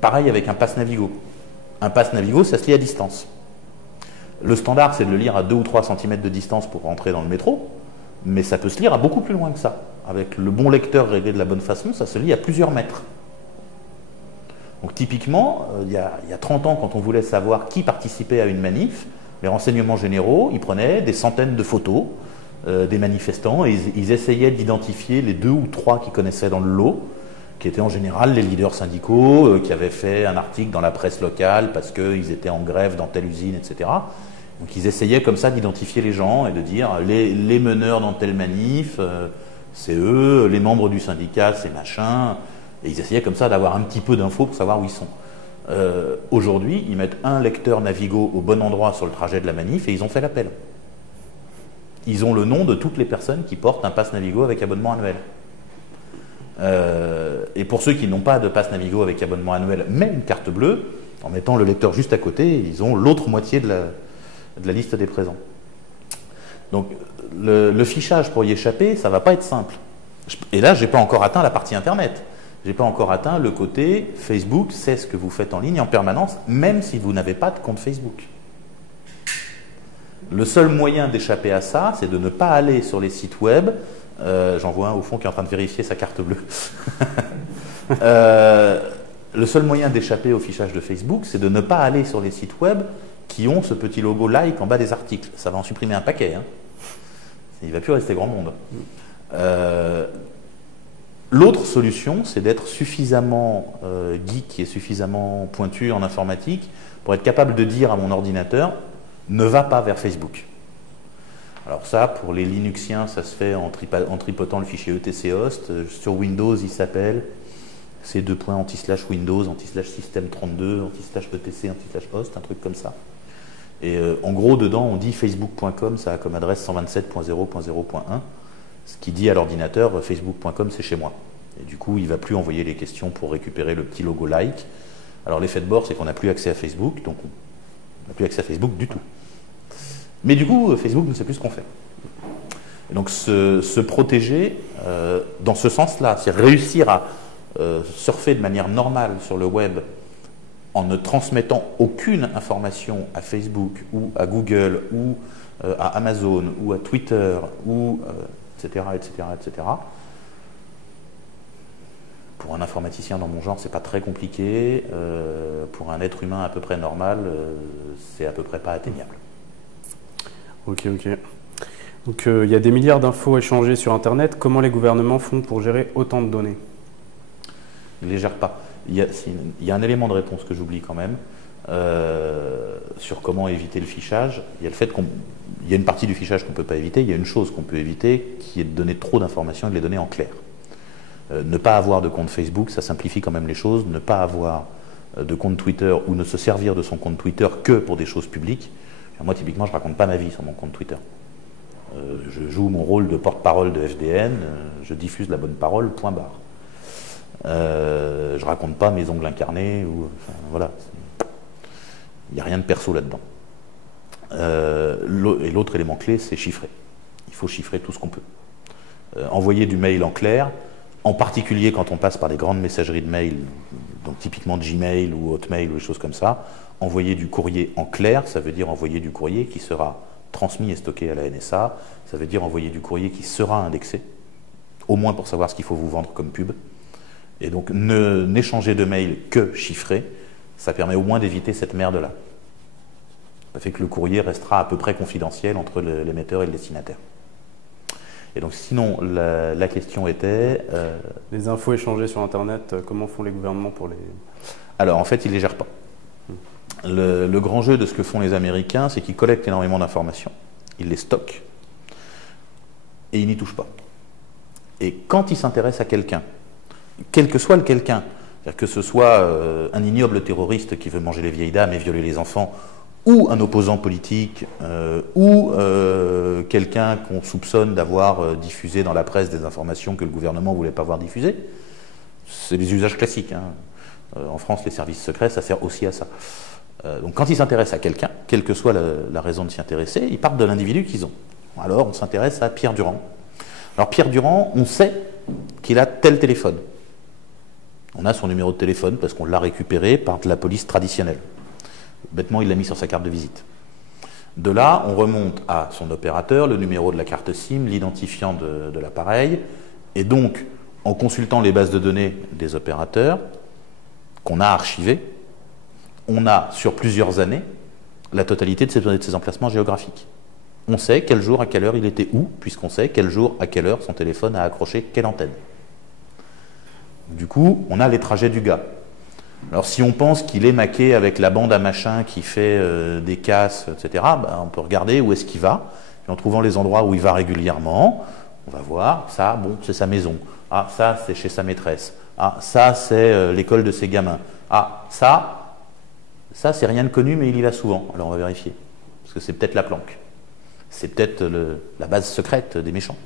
Pareil avec un pass Navigo. Un pass Navigo, ça se lit à distance. Le standard, c'est de le lire à 2 ou 3 cm de distance pour rentrer dans le métro, mais ça peut se lire à beaucoup plus loin que ça. Avec le bon lecteur réglé de la bonne façon, ça se lit à plusieurs mètres. Donc typiquement, il y a 30 ans, quand on voulait savoir qui participait à une manif, les renseignements généraux, ils prenaient des centaines de photos des manifestants et ils essayaient d'identifier les 2 ou 3 qu'ils connaissaient dans le lot, qui étaient en général les leaders syndicaux, qui avaient fait un article dans la presse locale parce qu'ils étaient en grève dans telle usine, etc. Donc ils essayaient comme ça d'identifier les gens et de dire les meneurs dans telle manif, c'est eux, les membres du syndicat, c'est machin. Et ils essayaient comme ça d'avoir un petit peu d'infos pour savoir où ils sont. Aujourd'hui, ils mettent un lecteur Navigo au bon endroit sur le trajet de la manif et ils ont fait l'appel. Ils ont le nom de toutes les personnes qui portent un pass Navigo avec abonnement annuel. Et pour ceux qui n'ont pas de pass Navigo avec abonnement annuel, mais une carte bleue, en mettant le lecteur juste à côté, ils ont l'autre moitié de la liste des présents. Donc le fichage pour y échapper, ça ne va pas être simple. Et là, je n'ai pas encore atteint la partie Internet. Je n'ai pas encore atteint le côté Facebook sait ce que vous faites en ligne en permanence, même si vous n'avez pas de compte Facebook. Le seul moyen d'échapper à ça, c'est de ne pas aller sur les sites web. J'en vois un au fond qui est en train de vérifier sa carte bleue. Le seul moyen d'échapper au fichage de Facebook, c'est de ne pas aller sur les sites web qui ont ce petit logo like en bas des articles. Ça va en supprimer un paquet. Hein. Il ne va plus rester grand monde. L'autre solution, c'est d'être suffisamment geek et suffisamment pointu en informatique pour être capable de dire à mon ordinateur « ne va pas vers Facebook ». Alors ça, pour les Linuxiens, ça se fait en tripotant le fichier etc-host. Sur Windows, il s'appelle c:/Windows, /system32, /etc, /host, un truc comme ça. Et en gros, dedans, on dit facebook.com, ça a comme adresse 127.0.0.1, ce qui dit à l'ordinateur facebook.com, c'est chez moi. Et du coup, il ne va plus envoyer les questions pour récupérer le petit logo like. Alors l'effet de bord, c'est qu'on n'a plus accès à Facebook, donc on n'a plus accès à Facebook du tout. Mais du coup, Facebook ne sait plus ce qu'on fait. Et donc se protéger dans ce sens-là, c'est réussir à surfer de manière normale sur le web en ne transmettant aucune information à Facebook ou à Google ou à Amazon ou à Twitter ou etc., etc., etc. Pour un informaticien dans mon genre, c'est pas très compliqué. Pour un être humain à peu près normal, c'est à peu près pas atteignable. Ok. Donc il y a des milliards d'infos échangées sur Internet. Comment les gouvernements font pour gérer autant de données? Ils ne les gèrent pas. Il y a un élément de réponse que j'oublie quand même sur comment éviter le fichage. Il y a le fait il y a une partie du fichage qu'on ne peut pas éviter. Il y a une chose qu'on peut éviter qui est de donner trop d'informations et de les donner en clair. Ne pas avoir de compte Facebook, ça simplifie quand même les choses. Ne pas avoir de compte Twitter ou ne se servir de son compte Twitter que pour des choses publiques. Moi, typiquement, je ne raconte pas ma vie sur mon compte Twitter. Je joue mon rôle de porte-parole de FDN, je diffuse la bonne parole, point barre. Je ne raconte pas mes ongles incarnés, voilà. Il n'y a rien de perso là-dedans. Et l'autre élément clé, c'est chiffrer. Il faut chiffrer tout ce qu'on peut. Envoyer du mail en clair, en particulier quand on passe par des grandes messageries de mail, donc typiquement Gmail ou Hotmail ou des choses comme ça. Envoyer du courrier en clair, ça veut dire envoyer du courrier qui sera transmis et stocké à la NSA, ça veut dire envoyer du courrier qui sera indexé, au moins pour savoir ce qu'il faut vous vendre comme pub. Et donc n'échanger de mail que chiffré, ça permet au moins d'éviter cette merde-là. Ça fait que le courrier restera à peu près confidentiel entre l'émetteur et le destinataire. Et donc sinon, la question était... Les infos échangées sur Internet, comment font les gouvernements pour les... Alors en fait, ils ne les gèrent pas. Le grand jeu de ce que font les Américains, c'est qu'ils collectent énormément d'informations, ils les stockent, et ils n'y touchent pas. Et quand ils s'intéressent à quelqu'un, quel que soit le quelqu'un, que ce soit un ignoble terroriste qui veut manger les vieilles dames et violer les enfants, ou un opposant politique, ou quelqu'un qu'on soupçonne d'avoir diffusé dans la presse des informations que le gouvernement ne voulait pas voir diffusées, c'est les usages classiques. Hein. En France, les services secrets, ça sert aussi à ça. Donc quand ils s'intéressent à quelqu'un, quelle que soit la raison de s'y intéresser, ils partent de l'individu qu'ils ont. Alors on s'intéresse à Pierre Durand. Alors Pierre Durand, on sait qu'il a tel téléphone. On a son numéro de téléphone parce qu'on l'a récupéré par de la police traditionnelle. Bêtement, il l'a mis sur sa carte de visite. De là, on remonte à son opérateur, le numéro de la carte SIM, l'identifiant de l'appareil, et donc, en consultant les bases de données des opérateurs, qu'on a archivées, on a, sur plusieurs années, la totalité de ces emplacements géographiques. On sait quel jour, à quelle heure il était où, puisqu'on sait quel jour, à quelle heure son téléphone a accroché quelle antenne. Du coup, on a les trajets du gars. Alors si on pense qu'il est maqué avec la bande à machin qui fait des casses, etc., ben, on peut regarder où est-ce qu'il va. Et en trouvant les endroits où il va régulièrement, on va voir, ça, bon, c'est sa maison. Ah, ça, c'est chez sa maîtresse. Ah, ça, c'est l'école de ses gamins. Ah, ça c'est rien de connu, mais il y va souvent. Alors on va vérifier. Parce que c'est peut-être la planque. C'est peut-être la base secrète des méchants.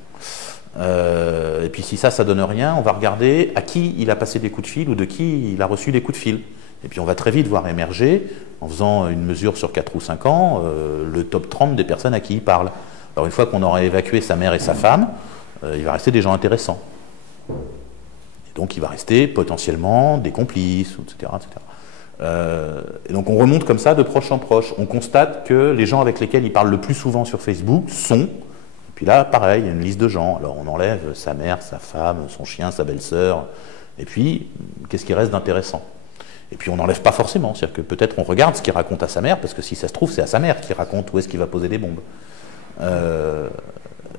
Et puis si ça donne rien, on va regarder à qui il a passé des coups de fil ou de qui il a reçu des coups de fil. Et puis on va très vite voir émerger, en faisant une mesure sur 4 ou 5 ans, le top 30 des personnes à qui il parle. Alors une fois qu'on aura évacué sa mère et sa femme, il va rester des gens intéressants. Et donc il va rester potentiellement des complices, etc. Et donc on remonte comme ça de proche en proche. On constate que les gens avec lesquels il parle le plus souvent sur Facebook sont... Puis là, pareil, il y a une liste de gens. Alors on enlève sa mère, sa femme, son chien, sa belle-sœur. Et puis, qu'est-ce qui reste d'intéressant? Et puis on n'enlève pas forcément. C'est-à-dire que peut-être on regarde ce qu'il raconte à sa mère, parce que si ça se trouve, c'est à sa mère qu'il raconte où est-ce qu'il va poser des bombes.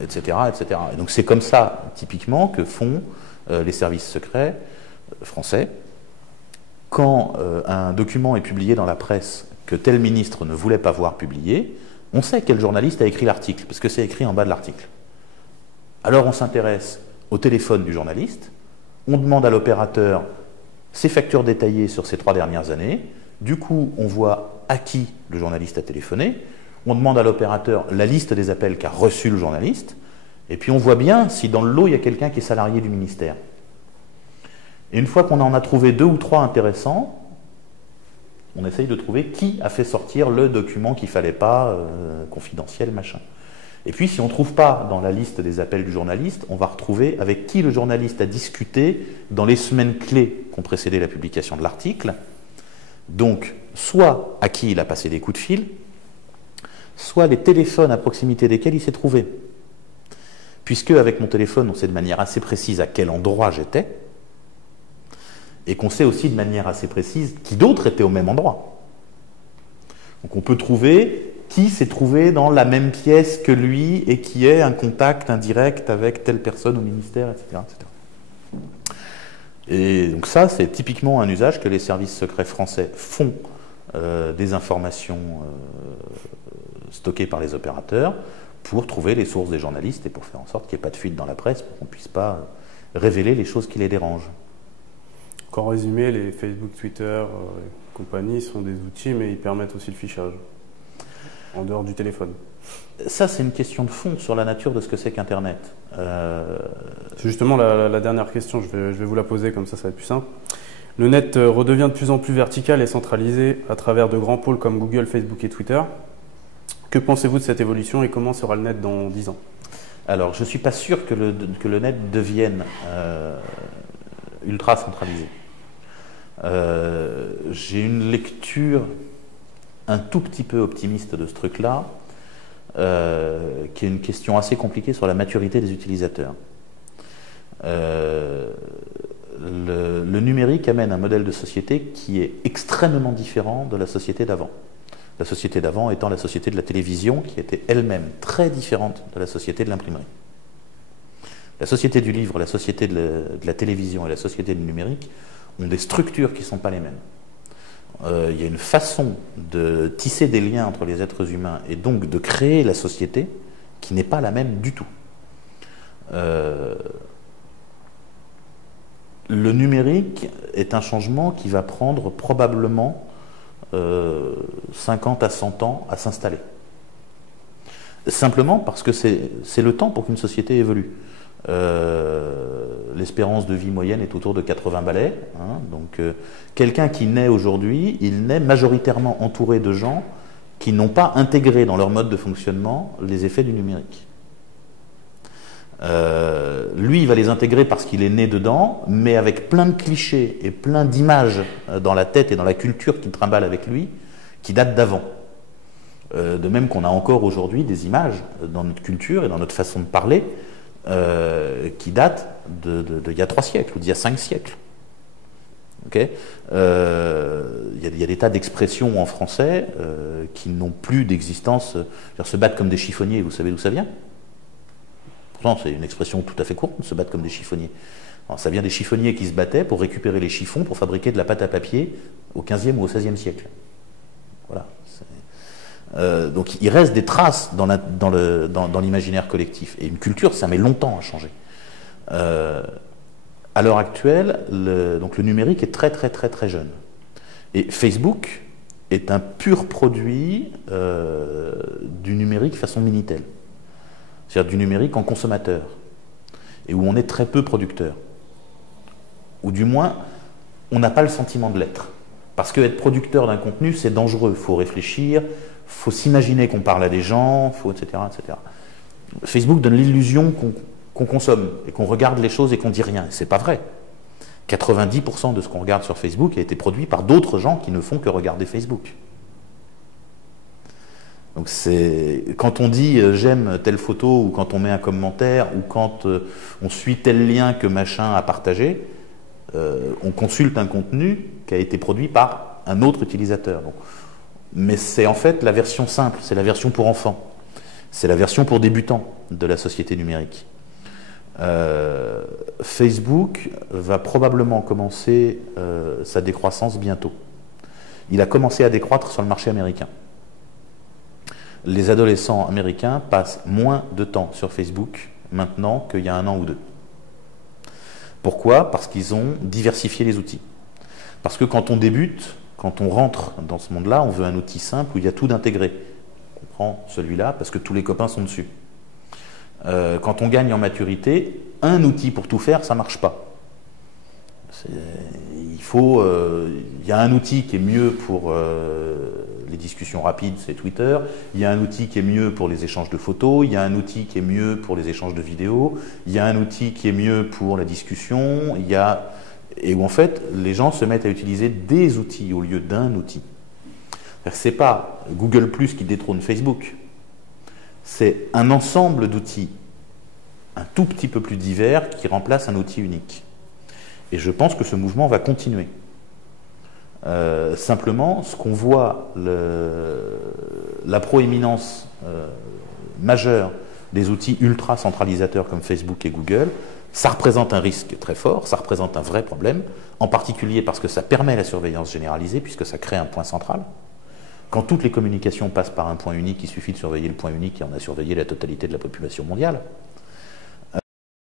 Etc., etc. Et donc c'est comme ça, typiquement, que font les services secrets français. Quand un document est publié dans la presse que tel ministre ne voulait pas voir publié, on sait quel journaliste a écrit l'article, parce que c'est écrit en bas de l'article. Alors on s'intéresse au téléphone du journaliste, on demande à l'opérateur ses factures détaillées sur ces 3 dernières années, du coup on voit à qui le journaliste a téléphoné, on demande à l'opérateur la liste des appels qu'a reçu le journaliste, et puis on voit bien si dans le lot il y a quelqu'un qui est salarié du ministère. Et une fois qu'on en a trouvé 2 ou 3 intéressants, on essaye de trouver qui a fait sortir le document qu'il ne fallait pas, confidentiel, machin. Et puis, si on ne trouve pas dans la liste des appels du journaliste, on va retrouver avec qui le journaliste a discuté dans les semaines clés qui ont précédé la publication de l'article. Donc, soit à qui il a passé des coups de fil, soit les téléphones à proximité desquels il s'est trouvé. Puisque, avec mon téléphone, on sait de manière assez précise à quel endroit j'étais, et qu'on sait aussi de manière assez précise qui d'autres étaient au même endroit. Donc on peut trouver qui s'est trouvé dans la même pièce que lui et qui est un contact indirect avec telle personne au ministère, etc. etc. Et donc ça, c'est typiquement un usage que les services secrets français font des informations stockées par les opérateurs pour trouver les sources des journalistes et pour faire en sorte qu'il n'y ait pas de fuite dans la presse, pour qu'on ne puisse pas révéler les choses qui les dérangent. En résumé, les Facebook, Twitter et compagnie sont des outils, mais ils permettent aussi le fichage, en dehors du téléphone. Ça, c'est une question de fond sur la nature de ce que c'est qu'Internet. C'est justement la dernière question, je vais vous la poser, comme ça va être plus simple. Le net redevient de plus en plus vertical et centralisé à travers de grands pôles comme Google, Facebook et Twitter. Que pensez-vous de cette évolution et comment sera le net dans 10 ans? Alors, je ne suis pas sûr que le net devienne ultra centralisé. J'ai une lecture un tout petit peu optimiste de ce truc-là, qui est une question assez compliquée sur la maturité des utilisateurs. Le numérique amène un modèle de société qui est extrêmement différent de la société d'avant. La société d'avant étant la société de la télévision, qui était elle-même très différente de la société de l'imprimerie. La société du livre, la société de la télévision et la société du numérique ont des structures qui ne sont pas les mêmes. Il y a une façon de tisser des liens entre les êtres humains et donc de créer la société qui n'est pas la même du tout. Le numérique est un changement qui va prendre probablement 50 à 100 ans à s'installer. Simplement parce que c'est le temps pour qu'une société évolue. L'espérance de vie moyenne est autour de 80 balais. Hein, donc quelqu'un qui naît aujourd'hui, il naît majoritairement entouré de gens qui n'ont pas intégré dans leur mode de fonctionnement les effets du numérique. Lui, il va les intégrer parce qu'il est né dedans, mais avec plein de clichés et plein d'images dans la tête et dans la culture qu'il trimballe avec lui, qui datent d'avant. De même qu'on a encore aujourd'hui des images dans notre culture et dans notre façon de parler qui datent d'il y a 3 siècles ou d'il y a 5 siècles. Okay, y a des tas d'expressions en français qui n'ont plus d'existence. Se battre comme des chiffonniers, vous savez d'où ça vient? Pourtant, c'est une expression tout à fait courante, se battre comme des chiffonniers. Alors, ça vient des chiffonniers qui se battaient pour récupérer les chiffons pour fabriquer de la pâte à papier au XVe ou au XVIe siècle. Voilà. Donc il reste des traces dans l'imaginaire collectif. Et une culture, ça met longtemps à changer. À l'heure actuelle, donc le numérique est très très très très jeune. Et Facebook est un pur produit du numérique façon Minitel. C'est-à-dire du numérique en consommateur. Et où on est très peu producteur. Ou du moins, on n'a pas le sentiment de l'être. Parce que être producteur d'un contenu, c'est dangereux. Il faut réfléchir, il faut s'imaginer qu'on parle à des gens, etc., etc. Facebook donne l'illusion qu'on consomme et qu'on regarde les choses et qu'on dit rien. C'est pas vrai. 90% de ce qu'on regarde sur Facebook a été produit par d'autres gens qui ne font que regarder Facebook. Donc quand on dit j'aime telle photo ou quand on met un commentaire ou quand on suit tel lien que machin a partagé, on consulte un contenu qui a été produit par un autre utilisateur. Donc, mais c'est en fait la version simple, c'est la version pour enfants. C'est la version pour débutants de la société numérique. Facebook va probablement commencer sa décroissance bientôt. Il a commencé à décroître sur le marché américain. Les adolescents américains passent moins de temps sur Facebook maintenant qu'il y a 1 an ou 2. Pourquoi? Parce qu'ils ont diversifié les outils. Parce que quand on débute, quand on rentre dans ce monde-là, on veut un outil simple où il y a tout d'intégrer. On prend celui-là parce que tous les copains sont dessus. Quand on gagne en maturité, un outil pour tout faire, ça ne marche pas. Il y a un outil qui est mieux pour les discussions rapides, c'est Twitter. Il y a un outil qui est mieux pour les échanges de photos. Il y a un outil qui est mieux pour les échanges de vidéos. Il y a un outil qui est mieux pour la discussion. Et où en fait, les gens se mettent à utiliser des outils au lieu d'un outil. C'est pas Google+ qui détrône Facebook. C'est un ensemble d'outils, un tout petit peu plus divers, qui remplace un outil unique. Et je pense que ce mouvement va continuer. Simplement, ce qu'on voit, la proéminence majeure des outils ultra centralisateurs comme Facebook et Google, ça représente un risque très fort, ça représente un vrai problème, en particulier parce que ça permet la surveillance généralisée, puisque ça crée un point central. Quand toutes les communications passent par un point unique, il suffit de surveiller le point unique et on a surveillé la totalité de la population mondiale.